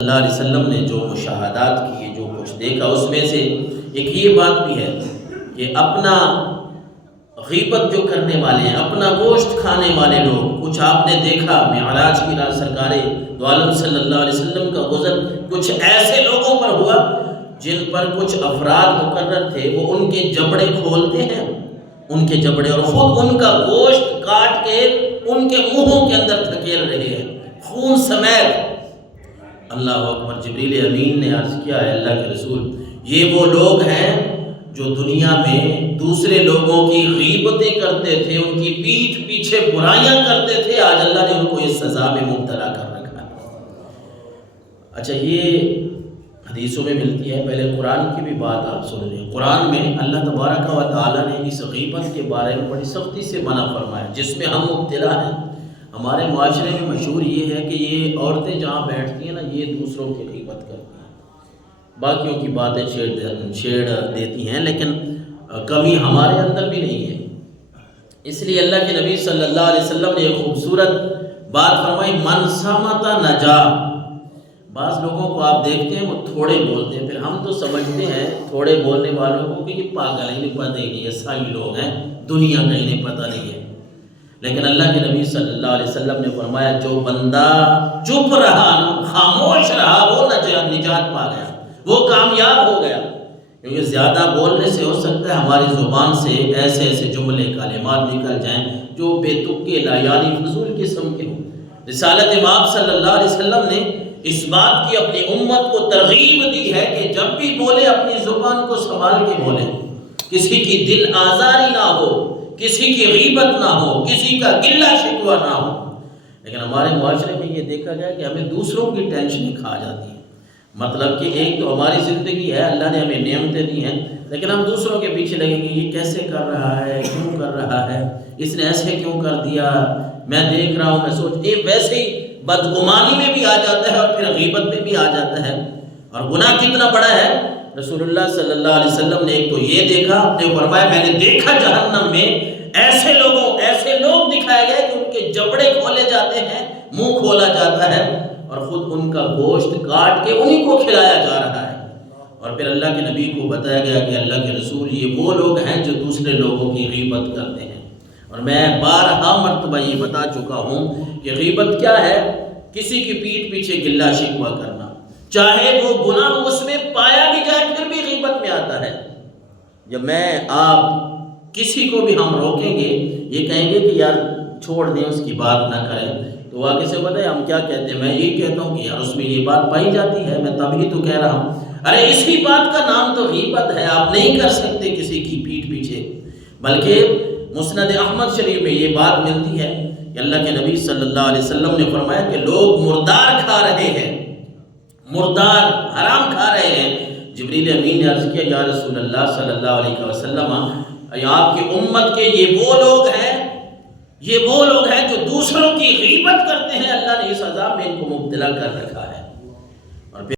اللہ علیہ وسلم نے جو مشاہدات کیے، جو کچھ دیکھا، اس میں سے ایک یہ بات بھی ہے کہ اپنا غیبت جو کرنے والے ہیں، اپنا گوشت کھانے والے لوگ، کچھ آپ نے دیکھا معراج کی رات سرکار دو عالم صلی اللہ علیہ وسلم کا گزر کچھ ایسے لوگوں پر ہوا جن پر کچھ افراد مقرر تھے، وہ ان کے جبڑے کھولتے ہیں، ان کے جبڑے، اور خود ان کا گوشت کاٹ کے ان کے منہوں کے اندر دھکیل رہے ہیں خون سمیت۔ اللہ اکبر۔ جبریل امین نے عرض کیا ہے اللہ کے رسول، یہ وہ لوگ ہیں جو دنیا میں دوسرے لوگوں کی غیبتیں کرتے تھے، ان کی پیٹھ پیچھے برائیاں کرتے تھے، آج اللہ نے ان کو اس سزا میں مبتلا کر رکھا ہے۔ اچھا، یہ حدیثوں میں ملتی ہے، پہلے قرآن کی بھی بات آپ سن لیں۔ قرآن میں اللہ تبارک و تعالیٰ نے اس غیبت کے بارے میں بڑی سختی سے منع فرمایا، جس میں ہم مبتلا ہیں۔ ہمارے معاشرے میں مشہور یہ ہے کہ یہ عورتیں جہاں بیٹھتی ہیں نا، یہ دوسروں کی غیبت کرتی ہیں، باقیوں کی باتیں چھیڑ دیتی ہیں، لیکن کمی ہمارے اندر بھی نہیں ہے۔ اس لیے اللہ کے نبی صلی اللہ علیہ وسلم نے ایک خوبصورت بات فرمائی، من صمت نجا۔ بعض لوگوں کو آپ دیکھتے ہیں وہ تھوڑے بولتے ہیں، پھر ہم تو سمجھتے ہیں تھوڑے بولنے والوں کو کہ یہ پاگل ہیں، انہیں پتہ ہی نہیں ہے، سائی لوگ ہیں، دنیا کا انہیں پتہ نہیں ہے۔ لیکن اللہ کے نبی صلی اللہ علیہ وسلم نے فرمایا، جو بندہ چپ رہا، خاموش رہا، وہ نجات پا گیا، وہ کامیاب ہو گیا۔ کیونکہ زیادہ بولنے سے ہو سکتا ہے ہماری زبان سے ایسے ایسے جملے کلمات نکل جائیں جو بے تکے لا یعنی فضول قسم کے ہوں۔ رسالت امام صلی اللہ علیہ وسلم نے اس بات کی اپنی امت کو ترغیب دی ہے کہ جب بھی بولے اپنی زبان کو سنبھال کے بولے، کسی کی دل آزاری نہ ہو، کسی کی غیبت نہ ہو، کسی کا گلہ شکوہ نہ ہو۔ لیکن ہمارے معاشرے میں یہ دیکھا گیا کہ ہمیں دوسروں کی ٹینشنیں کھا جاتی ہیں۔ مطلب کہ ایک تو ہماری زندگی ہے، اللہ نے ہمیں نعمتیں دی ہیں، لیکن ہم دوسروں کے پیچھے لگیں گے، یہ کیسے کر رہا ہے، کیوں کر رہا ہے، اس نے ایسے کیوں کر دیا، میں دیکھ رہا ہوں، میں سوچ، یہ ویسے ہی بدگمانی میں بھی آ جاتا ہے اور پھر غیبت میں بھی آ جاتا ہے۔ اور گناہ کتنا بڑا ہے، رسول اللہ صلی اللہ علیہ وسلم نے ایک تو یہ دیکھا، آپ نے فرمایا میں نے دیکھا جہنم میں ایسے لوگ دکھائے گئے کہ ان کے جبڑے کھولے جاتے ہیں، منہ کھولا جاتا ہے، اور خود ان کا گوشت کاٹ کے انہی کو کھلایا جا رہا ہے۔ اور پھر اللہ کے نبی کو بتایا گیا کہ اللہ کے رسول، یہ وہ لوگ ہیں جو دوسرے لوگوں کی غیبت کرتے ہیں۔ اور میں بارہا مرتبہ یہ بتا چکا ہوں کہ غیبت کیا ہے، کسی کی پیٹھ پیچھے گلہ شکوہ کرنا، چاہے وہ گناہ اس میں پایا بھی جائے پھر بھی غیبت میں آتا ہے۔ جب میں آپ کسی کو بھی ہم روکیں گے، یہ کہیں گے کہ یار چھوڑ دیں، اس کی بات نہ کریں، تو واقعی سے بتائیں ہم کیا کہتے ہیں؟ میں یہی کہتا ہوں کہ یار اس میں یہ بات پائی جاتی ہے، میں تبھی تو کہہ رہا ہوں۔ ارے اسی بات کا نام تو غیبت ہے، آپ نہیں کر سکتے کسی کی پیٹھ پیچھے۔ بلکہ مسند احمد شریف میں یہ بات ملتی ہے کہ اللہ کے نبی صلی اللہ علیہ وسلم نے فرمایا کہ لوگ مردار کھا رہے ہیں، مردار حرام کھا رہے ہیں۔ جبریل امین نے عرض کیا، یا رسول اللہ صلی اللہ علیہ وسلم، آپ کی امت کے یہ وہ لوگ ہیں جو دوسروں کی غیبت کرتے ہیں، اللہ نے اس عذاب میں ان کو مبتلا کر رکھا ہے۔